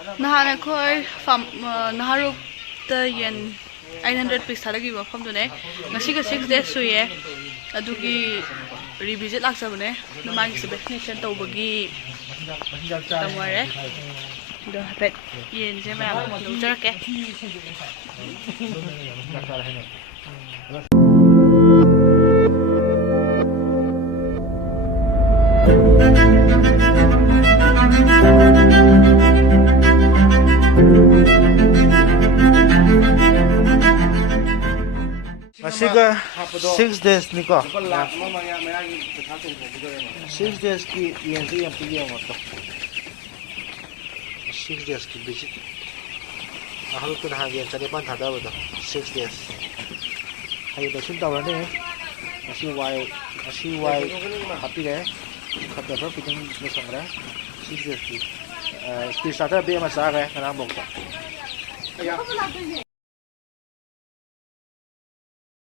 Nahana khoi farm naharup the yen 900 piece thalagi ba pham dune ngasi ga 6 days suye adugi revisit laksabune namagi se vaccination tawbagi tamware do hapet yen je ma lojake Asiga 6 days niko. 6 days ki yen se yang pigi ang to. 6 days ki visit. Ahal tu dah yen cari pan thada betul. 6 days. Hari dah sunta orang ni. Asi wai happy deh. Kata apa pitang mesang deh. 6 days ki. Starter be masa ke, kerana bokta.